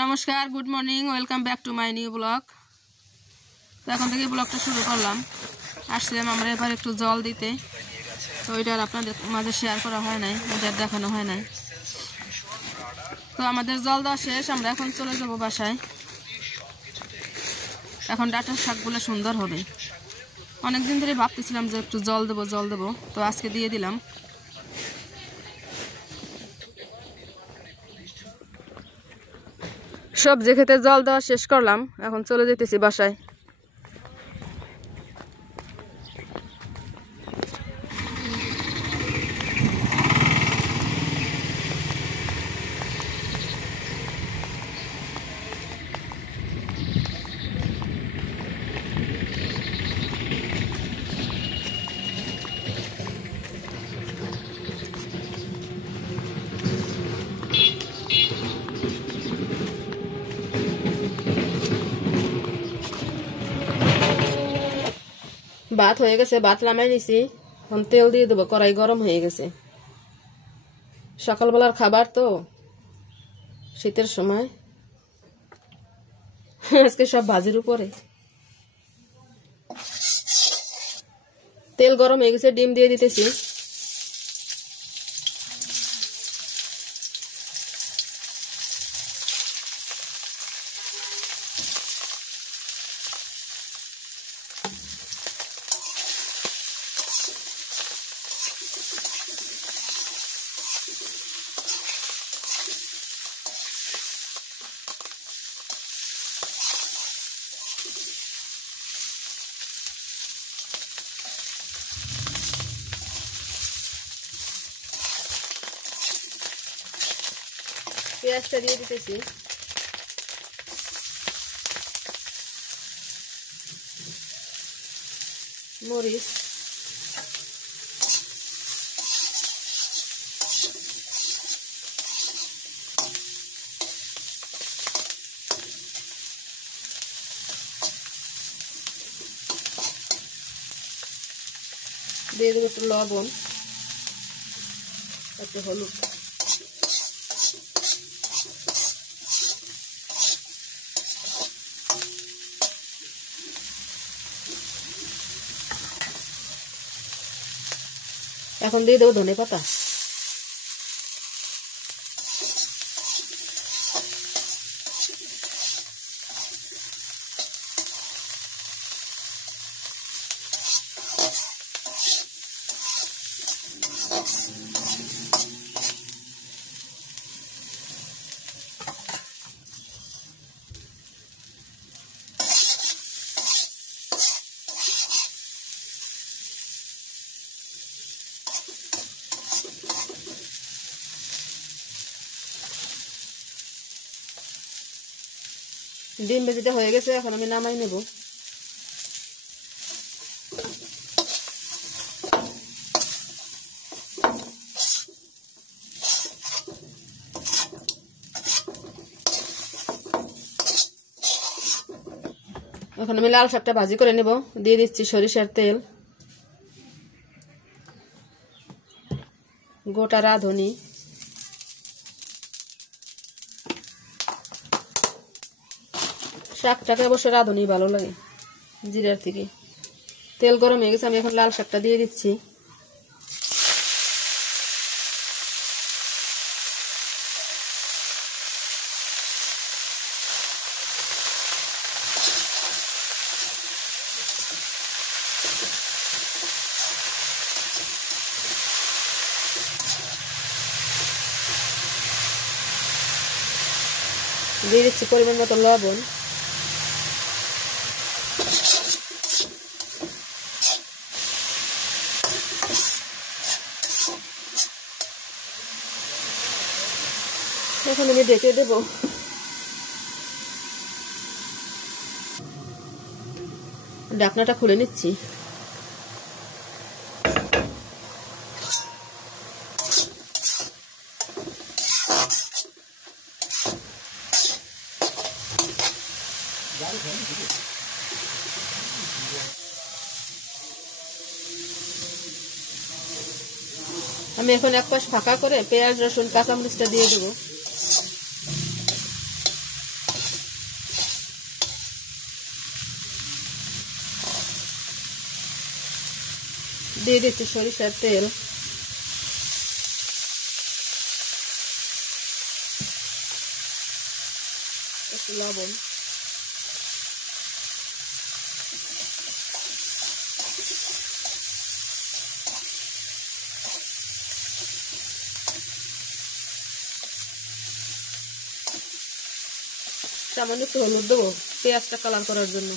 নমস্কার, good morning, welcome back to my new blog. তো এখন থেকে ব্লগটা শুরু করলাম। আসছিলাম আমরা এবার একটু জল দিতে, তো ওইটার আপনাদের মাঝে শেয়ার করা হয় নাই, ওইটার দেখানো হয় নাই। তো আমাদের জল দেওয়া শেষ, আমরা এখন চলে যাব বাসায়। এখন ডাঁটার শাকগুলো সুন্দর হবে। অনেকদিন ধরে ভাবতেছিলাম যে একটু জল দেবো, তো আজকে দিয়ে দিলাম। সবজি খেতে জল দেওয়া শেষ করলাম, এখন চলে যেতেছি বাসায়। ভাত হয়ে গেছে, ভাত নামাই নিছি, এখন তেল দিয়ে দেবো। কড়াই গরম হয়ে গেছে। সকালবেলার খাবার তো, শীতের সময় আজকে সব ভাজির উপরে। তেল গরম হয়ে গেছে, ডিম দিয়ে দিতেছি। পেঁয়াজটা দিয়ে দিতেছি। মরিচ, দিয়ে দেবো একটু লবণ, একটু হলুদ। এখন দিয়ে দেবো ধনে পাতা। ডিম ভেজিটা হয়ে গেছে, এখন আমি নামাই নেব। এখন আমি লাল শাকটা ভাজি করে নেব। দিয়ে দিচ্ছি সরিষার তেল, গোটা রাঁধুনি, শাকটাকে অবশ্য রাঁধুনি ভালো লাগে জিরার থেকে। তেল গরম হয়ে গেছে, আমি এখন লাল শাকটা দিয়ে দিচ্ছি। দিয়ে দিচ্ছি পরিমাণ মতো লবণ। এখন আমি ঢেকে দেব। ঢাকনাটা খুলে নিচ্ছি। আমি এখন এক পাশ ফাঁকা করে পেঁয়াজ, রসুন, কাঁচামরিচটা দিয়ে দেবো। দিয়ে দিচ্ছি সরিষার তেল, একটু লবণ, সামান্য একটু হলুদ দেবো পেঁয়াজটা কালার করার জন্য।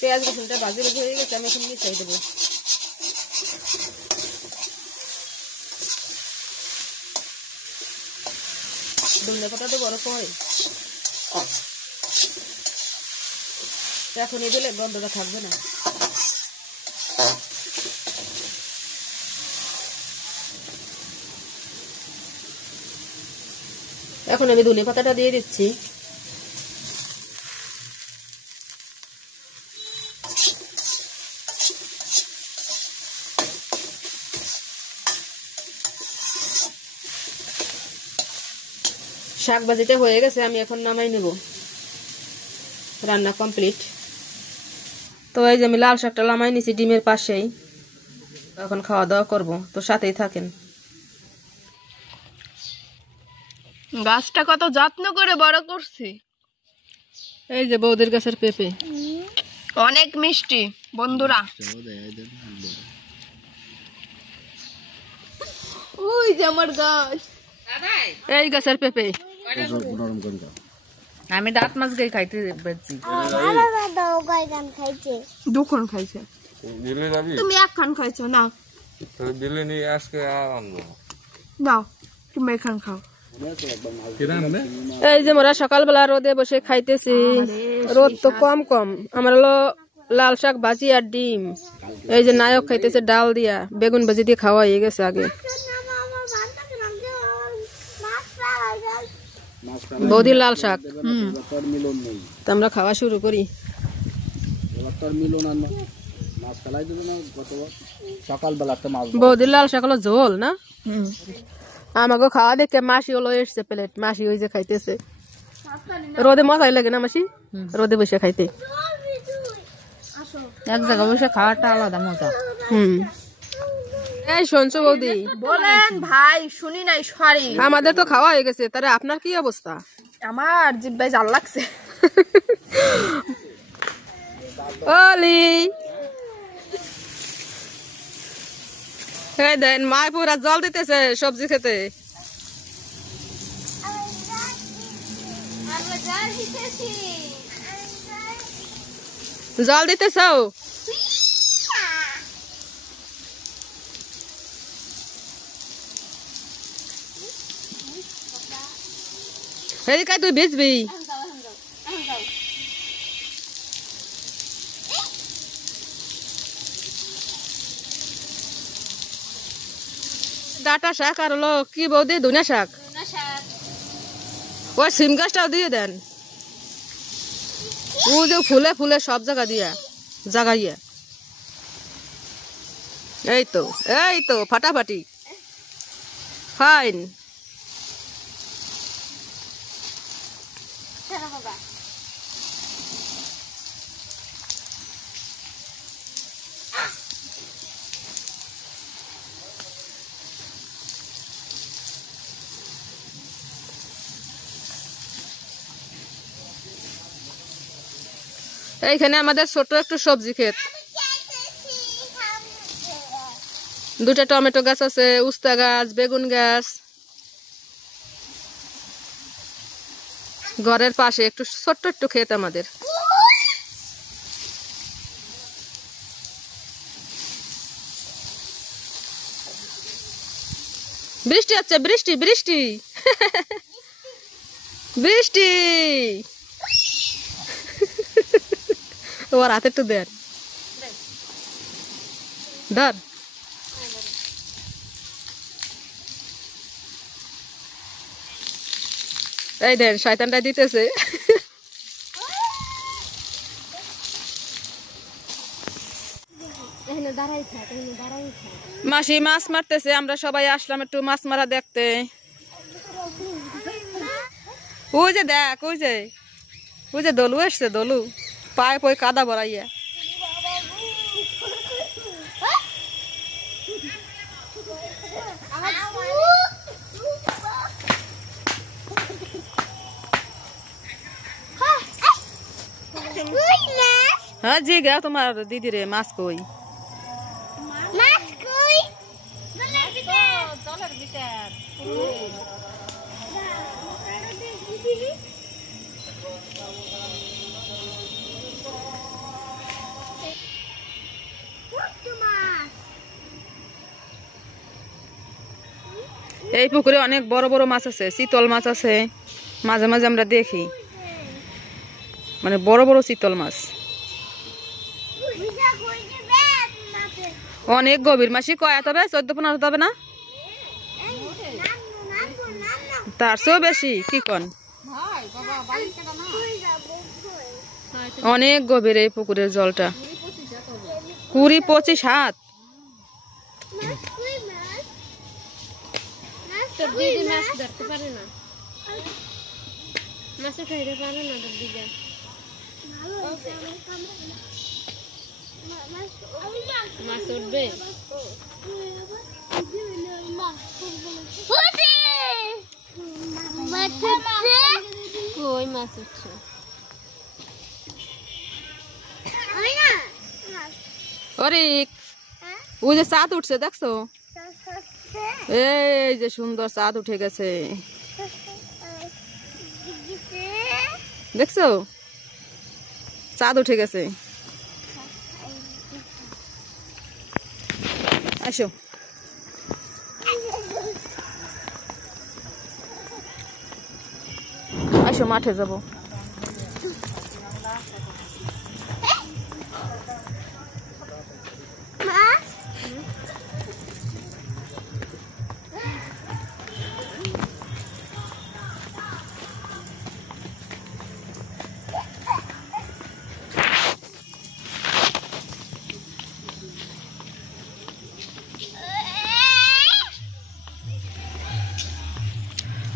পেঁয়াজ রসুনটা ভাজি হয়ে গেছে, আমি এখন মিশাই দেবো। ধনে পাতা তো বড় পরে, এখন দিলে গন্ধটা থাকবে না। এখন আমি ধনে পাতাটা দিয়ে দিচ্ছি। শাক ভাজিটা হয়ে গেছে, আমি এখন নামাই নেব। রান্না কমপ্লিট। তো এই যে আমি লাল শাকটা নামাই নিছি ডিমের পাশেই, এখন খাওয়া দাওয়া করব, তো সাথেই থাকেন। গাছটা কত যত্ন করে বড় করছি। এই যে বৌদির গাছের পেঁপে, অনেক মিষ্টি বন্ধুরা। ওই যে আমার গাছ, এই গাছের পেঁপে। আমি দাঁত মাছ গাই খাইতে বেচছি, দুখান খাইছে, তুমি একখান খাইছো না? নাও তুমি এখান খাও। এই যে মোরা সকালবেলা রোদে বসে খাইতেছি, রোদ তো কম কম। আমার হলো লাল শাক ভাজি আর ডিম। এই যে নায়ক খাইতেছে ডাল দিয়া, বেগুন ভাজি দিয়ে খাওয়া হয়ে গেছে আগে। বৌদির লাল শাক, আমরা খাওয়া শুরু করি। বৌদির লাল শাক হলো ঝোল না? আমাকে খাওয়া দেখে মাসি হলো এসছে প্লেট, মাসি ওই যে খাইতেছে। রোদে মজাই লাগে না মাসি, রোদে বসে খাইতে। এক জায়গায় বসে খাওয়াটা আলাদা মজা। এই শুনছো বৌদি? বলেন ভাই, শুনি নাই, সরি। আমাদের তো খাওয়া হয়ে গেছে, তাহলে আপনার কি অবস্থা? আমার জিব্বায় জাল লাগছে। ওলি এই দেন মায় পুরা জল দিতেছে সবজি খেতে। জল দিতেছ? এদিকে তুই ভিজবি। ডাটা শাক আর হলো কি বৌদি ধনিয়া শাক, ওই সিম গাছটাও দিয়ে দেন। ও যে ফুলে ফুলে সব জায়গা দিয়া জাগাইয়া। এই তো ফাটাফাটি ফাইন। এইখানে আমাদের ছোট একটু সবজি ক্ষেত, দুটা টমেটো গাছ আছে, উস্তা গাছ, বেগুন গাছ। ঘরের পাশে একটু ছোট্ট একটু ক্ষেত আমাদের। বৃষ্টি হচ্ছে, বৃষ্টি বৃষ্টি বৃষ্টি। ওর হাতে একটু দেন, ধর। এই দেন শয়তানটা দিতেছে। মাসি মাছ মারতেছে, আমরা সবাই আসলাম একটু মাছ মারা দেখতে। ওই যে দেখ, ওই যে দলু এসছে, দলু পায়ে পয়ে কাদা ভরাইয়া। হ্যাঁ জি গা তোমার দিদি রে, মাছ কই? এই পুকুরে অনেক বড় বড় মাছ আছে, চিতল মাছ আছে, মাঝে মাঝে আমরা দেখি, মানে বড় বড় চিতল মাছ, অনেক গভীর। মাসি কয় তবে 14-15 তবে না, তার চেয়েও বেশি কি কন? অনেক গভীর এই পুকুরের জলটা, 20-25 হাত। অরিক ওই যে চাঁদ উঠছে দেখছো, এই যে সুন্দর চাঁদ উঠে গেছে দেখছো, চাঁদ উঠে গেছে। আসো আসো মাঠে যাবো।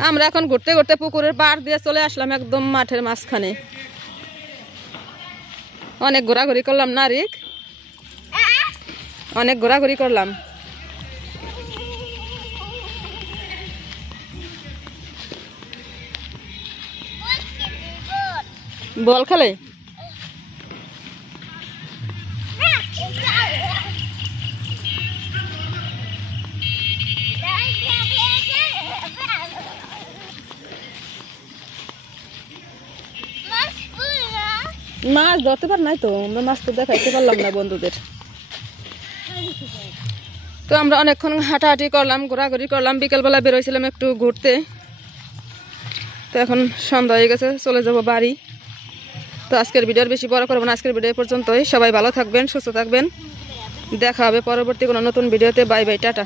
আমরা এখন ঘুরতে ঘুরতে পুকুরের পাড় দিয়ে চলে আসলাম একদম মাঠের মাঝখানে। অনেক ঘোরাঘুরি করলাম না রিক, অনেক ঘোরাঘুরি করলাম। বল খেলে মাছ ধরতে পার নাই তো, আমরা মাছ তো দেখাইতে পারলাম না বন্ধুদের। তো আমরা অনেকক্ষণ হাঁটাহাঁটি করলাম, ঘোরাঘুরি করলাম, বিকেলবেলা বেরোইছিলাম একটু ঘুরতে। তো এখন সন্ধ্যা হয়ে গেছে, চলে যাব বাড়ি। তো আজকের ভিডিওর বেশি বড় করবো না, আজকের ভিডিও পর্যন্তই। সবাই ভালো থাকবেন, সুস্থ থাকবেন, দেখা হবে পরবর্তী কোনো নতুন ভিডিওতে। Bye bye, tata.